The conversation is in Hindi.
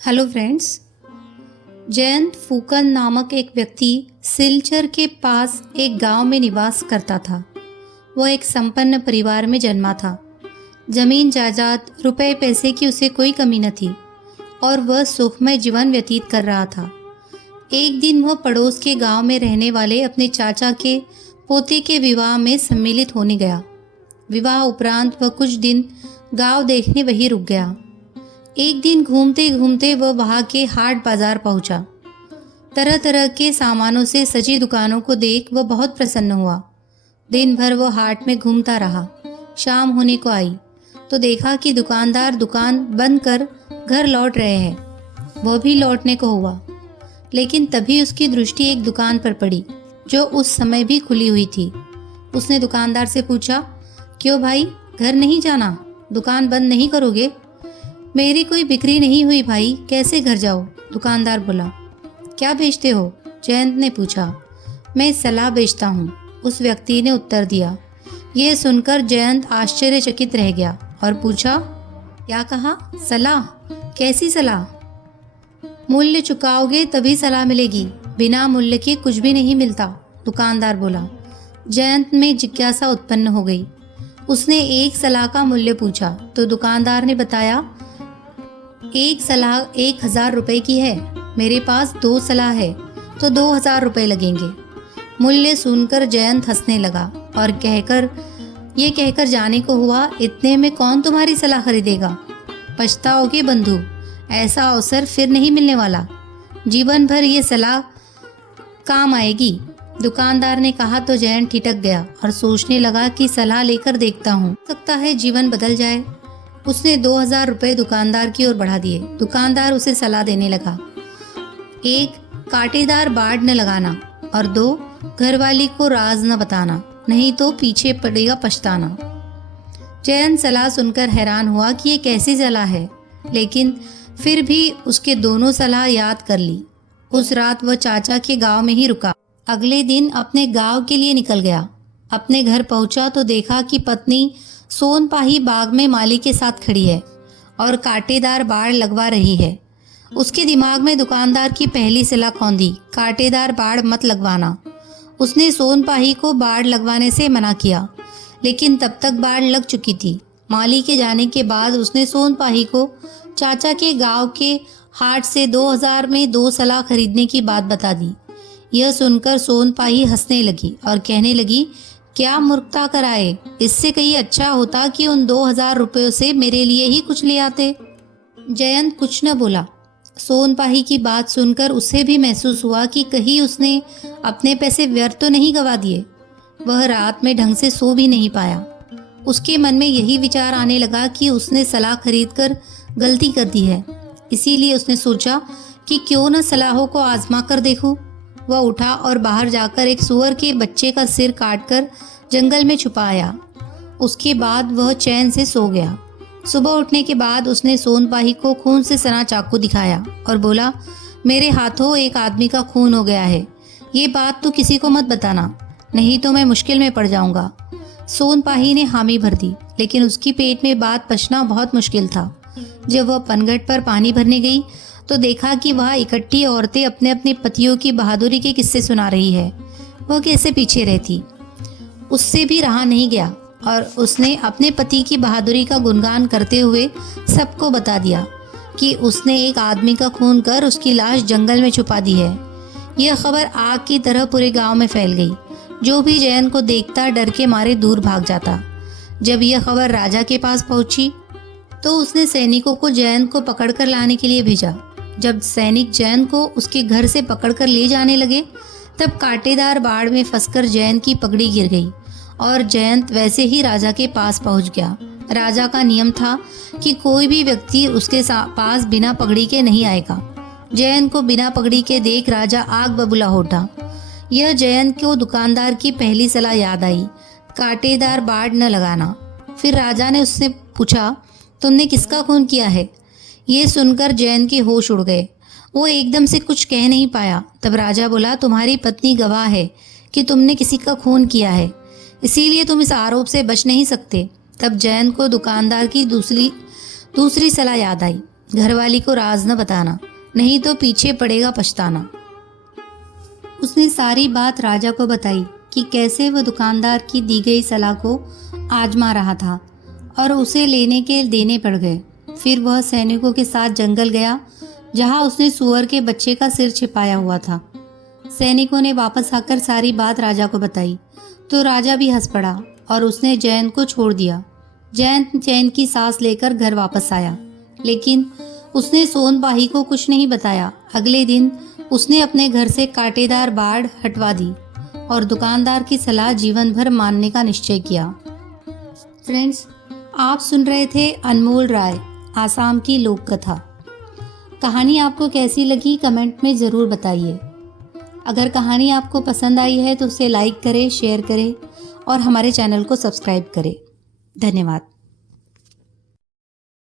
Hello friends. जयंत फूकन नामक एक व्यक्ति सिलचर के पास एक गांव में निवास करता था। वह एक संपन्न परिवार में जन्मा था। जमीन जायदाद रुपए पैसे की उसे कोई कमी न थी और वह सुखमय जीवन व्यतीत कर रहा था। एक दिन वह पड़ोस के गांव में रहने वाले अपने चाचा के पोते के विवाह में सम्मिलित होने गया। विवाह उपरांत वह कुछ दिन गांव देखने वहीं रुक गया। एक दिन घूमते घूमते वह वहाँ के हाट बाजार पहुँचा। तरह तरह के सामानों से सजी दुकानों को देख वह बहुत प्रसन्न हुआ। दिन भर वह हाट में घूमता रहा। शाम होने को आई तो देखा कि दुकानदार दुकान बंद कर घर लौट रहे हैं। वह भी लौटने को हुआ, लेकिन तभी उसकी दृष्टि एक दुकान पर पड़ी जो उस समय भी खुली हुई थी। उसने दुकानदार से पूछा, क्यों भाई, घर नहीं जाना? दुकान बंद नहीं करोगे? मेरी कोई बिक्री नहीं हुई भाई, कैसे घर जाओ? दुकानदार बोला। क्या बेचते हो? जयंत ने पूछा। मैं सलाह बेचता हूँ, उस व्यक्ति ने उत्तर दिया। यह सुनकर जयंत आश्चर्यचकित रह गया और पूछा, क्या कहा? सलाह? कैसी सलाह? मूल्य चुकाओगे तभी सलाह मिलेगी, बिना मूल्य के कुछ भी नहीं मिलता, दुकानदार बोला। जयंत में जिज्ञासा उत्पन्न हो गई। उसने एक सलाह का मूल्य पूछा तो दुकानदार ने बताया, एक सलाह 1000 रुपए की है। मेरे पास 2 सलाह है तो 2000 रुपए लगेंगे। मूल्य सुनकर जयंत हंसने लगा और ये कहकर जाने को हुआ, इतने में कौन तुम्हारी सलाह खरीदेगा? पछताओगे बंधु, ऐसा अवसर फिर नहीं मिलने वाला। जीवन भर ये सलाह काम आएगी। दुकानदार ने कहा तो जयंत ठिठक गया और सोचने लगा कि सलाह लेकर देखता हूँ, सकता है जीवन बदल जाए। उसने 2000 रुपये दुकानदार की ओर बढ़ा दिए। दुकानदार उसे सलाह देने लगा, 1, कांटेदार बाड़ न लगाना और 2, घरवाली को राज न बताना, नहीं तो पीछे पड़ेगा पछताना। जयंत सलाह सुनकर हैरान हुआ कि ये कैसी सलाह है, लेकिन फिर भी उसके दोनों सलाह याद कर ली। उस रात वह चाचा के गांव में ही रुका। अगले दिन अपने गांव के लिए निकल गया। अपने घर पहुंचा तो देखा कि पत्नी सोनपाही बाग में माली के साथ खड़ी है और कांटेदार बाड़ लगवा रही है। उसके दिमाग में दुकानदार की पहली सलाह कौंधी, कांटेदार बाड़ मत लगवाना। उसने सोनपाही को बाड़ लगवाने से मना किया, लेकिन तब तक बाड़ लग चुकी थी। माली के जाने के बाद उसने सोनपाही को चाचा के गांव के हाट से 2000 में 2 सलाह खरीदने की बात बता दी। यह सुनकर सोनपाही हंसने लगी और कहने लगी, क्या मूर्खता कराए, इससे कहीं अच्छा होता कि उन 2000 रुपयों से मेरे लिए ही कुछ ले आते। जयंत कुछ न बोला। सोनपाही की बात सुनकर उसे भी महसूस हुआ कि कहीं उसने अपने पैसे व्यर्थ तो नहीं गवा दिए। वह रात में ढंग से सो भी नहीं पाया। उसके मन में यही विचार आने लगा कि उसने सलाह खरीदकर गलती कर दी है। इसीलिए उसने सोचा कि क्यों न सलाहों को आजमा कर देखूं। वह उठा और बाहर जाकर एक सूअर के बच्चे का सिर काटकर जंगल में छुपाया। उसके बाद वह चैन से सो गया। सुबह उठने के बाद उसने सोनपाही को खून से सना चाकू दिखाया और बोला, मेरे हाथों एक आदमी का खून हो गया है। ये बात तो किसी को मत बताना, नहीं तो मैं मुश्किल में पड़ जाऊंगा। सोनपाही ने हामी भर दी, लेकिन उसकी पेट में बात पचना बहुत मुश्किल था। जब वह पनघट पर पानी भरने गई तो देखा कि वह इकट्ठी औरतें अपने अपने पतियों की बहादुरी के किस्से सुना रही है। वह कैसे पीछे रहती, उससे भी रहा नहीं गया और उसने अपने पति की बहादुरी का गुणगान करते हुए सबको बता दिया कि उसने एक आदमी का खून कर उसकी लाश जंगल में छुपा दी है। यह खबर आग की तरह पूरे गांव में फैल गई। जो भी जयंत को देखता डर के मारे दूर भाग जाता। जब यह खबर राजा के पास पहुंची तो उसने सैनिकों को जयंत को पकड़कर लाने के लिए भेजा। जब सैनिक जयंत को उसके घर से पकड़कर ले जाने लगे तब कांटेदार बाड़ में फंसकर जयंत की पगड़ी गिर गई और जयंत वैसे ही राजा के पास पहुंच गया। राजा का नियम था कि कोई भी व्यक्ति उसके पास बिना पगड़ी के नहीं आएगा। जयंत को बिना पगड़ी के देख राजा आग बबूला हो उठा। यह जयंत को दुकानदार की पहली सलाह याद आई, कांटेदार बाड़ न लगाना। फिर राजा ने उससे पूछा, तुमने किसका खून किया है? ये सुनकर जयंत के होश उड़ गए। वो एकदम से कुछ कह नहीं पाया। तब राजा बोला, तुम्हारी पत्नी गवाह है कि तुमने किसी का खून किया है, इसीलिए तुम इस आरोप से बच नहीं सकते। तब जयंत को दुकानदार की दूसरी सलाह याद आई। घरवाली को राज न बताना, नहीं तो पीछे पड़ेगा पछताना। उसने सारी बात राजा को बताई कि कैसे वह दुकानदार की दी गई सलाह को आजमा रहा था और उसे लेने के देने पड़ गए। फिर वह सैनिकों के साथ जंगल गया जहां उसने सूअर के बच्चे का सिर छिपाया हुआ था। सैनिकों ने वापस आकर सारी बात राजा को बताई तो राजा भी हंस पड़ा और उसने जयंत को छोड़ दिया। जयंत चैन की सांस लेकर घर वापस आया, लेकिन उसने सोनबाई को कुछ नहीं बताया। अगले दिन उसने अपने घर से कांटेदार बाड़ हटवा दी और दुकानदार की सलाह जीवन भर मानने का निश्चय किया। फ्रेंड्स, आप सुन रहे थे अनमोल राय आसाम की लोक कथा। कहानी आपको कैसी लगी कमेंट में ज़रूर बताइए। अगर कहानी आपको पसंद आई है तो उसे लाइक करें, शेयर करें और हमारे चैनल को सब्सक्राइब करें। धन्यवाद।